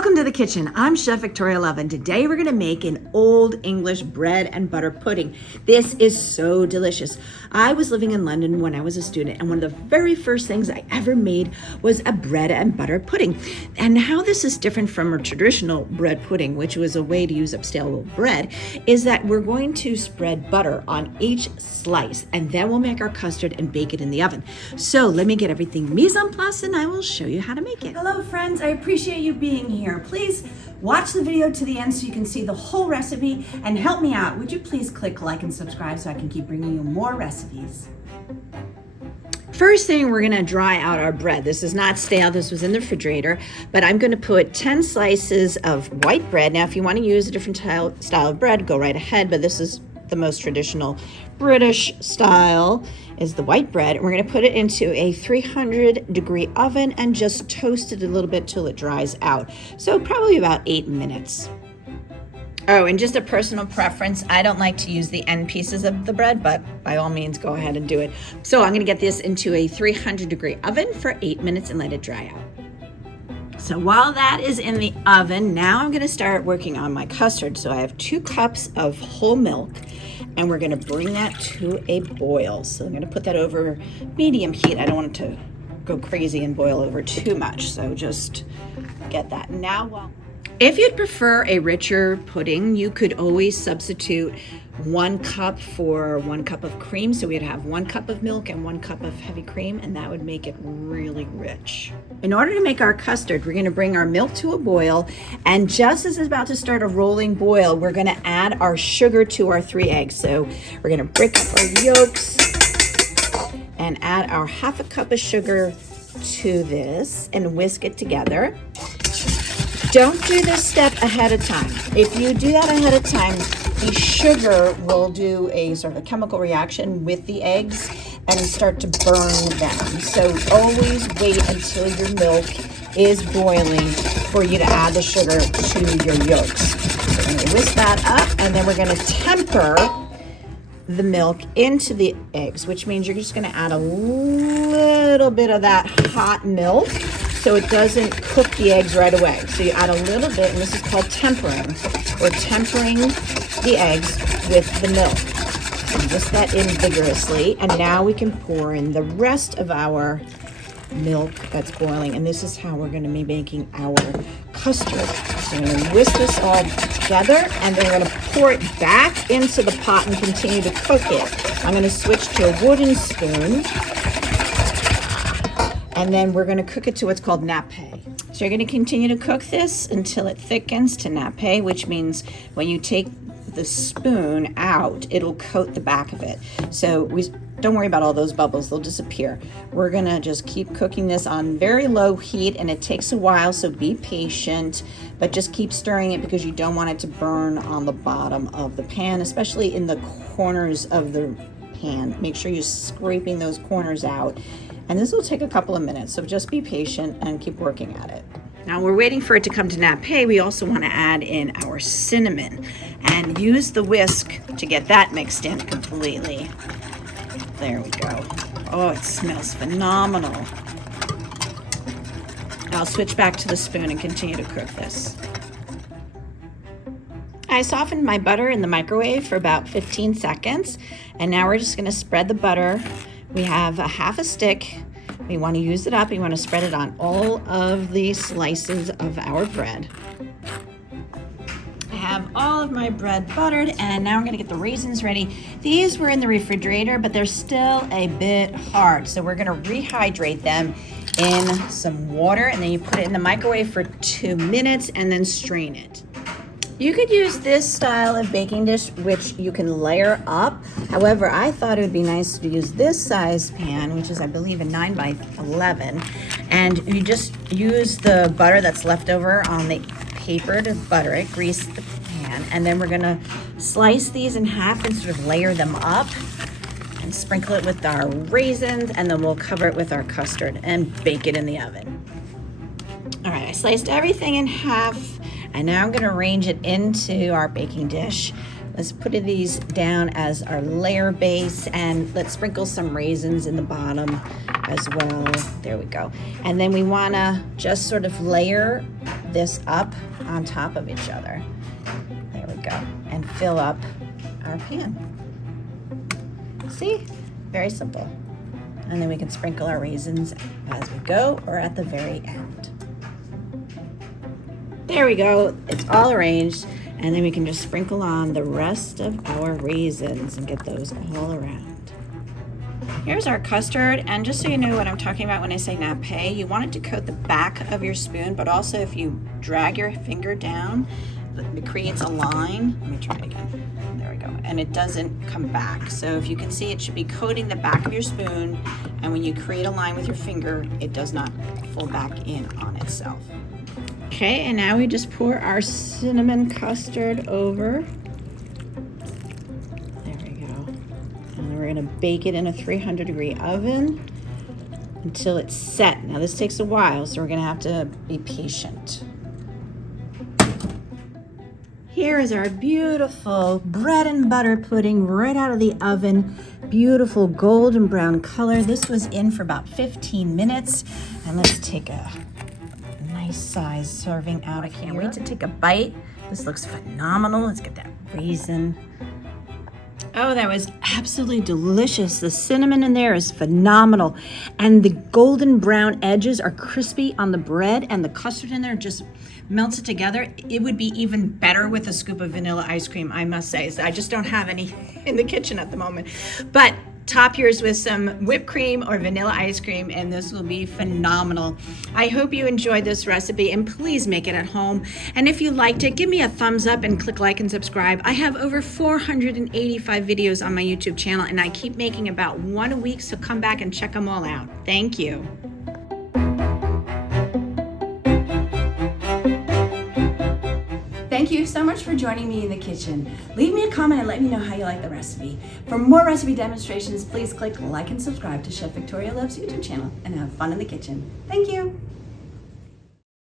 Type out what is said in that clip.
Welcome to the kitchen. I'm Chef Victoria Love, and today we're gonna make an Old English bread and butter pudding. This is so delicious. I was living in London when I was a student, and one of the very first things I ever made was a bread and butter pudding. And how this is different from a traditional bread pudding, which was a way to use up stale bread, is that we're going to spread butter on each slice, and then we'll make our custard and bake it in the oven. So let me get everything mise en place, and I will show you how to make it. Hello friends, I appreciate you being here. Please watch the video to the end so you can see the whole recipe and help me out. Would you please click like and subscribe so I can keep bringing you more recipes. First thing, we're gonna dry out our bread. This is not stale, this was in the refrigerator, but I'm gonna put 10 slices of white bread. Now, if you wanna use a different style of bread, go right ahead, but this is the most traditional British style is the white bread. And we're gonna put it into a 300-degree oven and just toast it a little bit till it dries out. So probably about 8 minutes. Oh, and just a personal preference, I don't like to use the end pieces of the bread, but by all means, go ahead and do it. So I'm gonna get this into a 300-degree oven for 8 minutes and let it dry out. So while that is in the oven, now I'm gonna start working on my custard. So I have 2 cups of whole milk, and we're gonna bring that to a boil. So I'm gonna put that over medium heat. I don't want it to go crazy and boil over too much, so just get that. Now, if you'd prefer a richer pudding, you could always substitute 1 cup for 1 cup of cream. So we'd have 1 cup of milk and 1 cup of heavy cream, and that would make it really rich. In order to make our custard, we're gonna bring our milk to a boil, and just as it's about to start a rolling boil, we're gonna add our sugar to our 3 eggs. So we're gonna break up our yolks and add our 1/2 cup of sugar to this and whisk it together. Don't do this step ahead of time. If you do that ahead of time, the sugar will do a sort of a chemical reaction with the eggs and start to burn them. So always wait until your milk is boiling for you to add the sugar to your yolks. So we're gonna whisk that up, and then we're gonna temper the milk into the eggs, which means you're just gonna add a little bit of that hot milk so it doesn't cook the eggs right away. So you add a little bit, and this is called tempering. We're tempering the eggs with the milk. And whisk that in vigorously, and now we can pour in the rest of our milk that's boiling, and this is how we're gonna be making our custard. So we're gonna whisk this all together, and then we're gonna pour it back into the pot and continue to cook it. I'm gonna switch to a wooden spoon, and then we're gonna cook it to what's called nappe. So you're gonna continue to cook this until it thickens to nappe, which means when you take the spoon out, it'll coat the back of it. So don't worry about all those bubbles, they'll disappear. We're gonna just keep cooking this on very low heat, and it takes a while, so be patient, but just keep stirring it because you don't want it to burn on the bottom of the pan, especially in the corners of the pan. Make sure you're scraping those corners out. And this will take a couple of minutes, so just be patient and keep working at it. Now we're waiting for it to come to nappe. We also want to add in our cinnamon and use the whisk to get that mixed in completely. There we go. Oh, it smells phenomenal. I'll switch back to the spoon and continue to cook this. I softened my butter in the microwave for about 15 seconds, and now we're just going to spread the butter. We have a 1/2 stick. We want to use it up. We want to spread it on all of the slices of our bread. I have all of my bread buttered, and now I'm going to get the raisins ready. These were in the refrigerator, but they're still a bit hard, so we're going to rehydrate them in some water, and then you put it in the microwave for 2 minutes and then strain it. You could use this style of baking dish, which you can layer up. However, I thought it would be nice to use this size pan, which is, I believe, a 9 by 11. And you just use the butter that's left over on the paper to butter it, grease the pan. And then we're gonna slice these in half and sort of layer them up and sprinkle it with our raisins, and then we'll cover it with our custard and bake it in the oven. All right, I sliced everything in half. And now I'm going to arrange it into our baking dish. Let's put these down as our layer base, and let's sprinkle some raisins in the bottom as well. There we go. And then we want to just sort of layer this up on top of each other. There we go. And fill up our pan. See? Very simple. And then we can sprinkle our raisins as we go or at the very end. There we go. It's all arranged. And then we can just sprinkle on the rest of our raisins and get those all around. Here's our custard, and just so you know what I'm talking about when I say nappe, you want it to coat the back of your spoon, but also if you drag your finger down, it creates a line. Let me try it again. There we go. And it doesn't come back. So if you can see, it should be coating the back of your spoon, and when you create a line with your finger, it does not fold back in on itself. Okay, and now we just pour our cinnamon custard over. We're gonna bake it in a 300-degree oven until it's set. Now this takes a while, so we're gonna have to be patient. Here is our beautiful bread and butter pudding right out of the oven. Beautiful golden brown color. This was in for about 15 minutes. And let's take a nice size serving out. I can't wait to take a bite. This looks phenomenal. Let's get that raisin. Oh, that was absolutely delicious. The cinnamon in there is phenomenal. And the golden brown edges are crispy on the bread, and the custard in there just melts it together. It would be even better with a scoop of vanilla ice cream, I must say. I just don't have any in the kitchen at the moment. But top yours with some whipped cream or vanilla ice cream, and this will be phenomenal. I hope you enjoyed this recipe, and please make it at home. And if you liked it, give me a thumbs up and click like and subscribe. I have over 485 videos on my YouTube channel, and I keep making about one a week, so come back and check them all out. Thank you. Thank you so much for joining me in the kitchen. Leave me a comment and let me know how you like the recipe. For more recipe demonstrations, please click like and subscribe to Chef Victoria Loves YouTube channel and have fun in the kitchen. Thank you.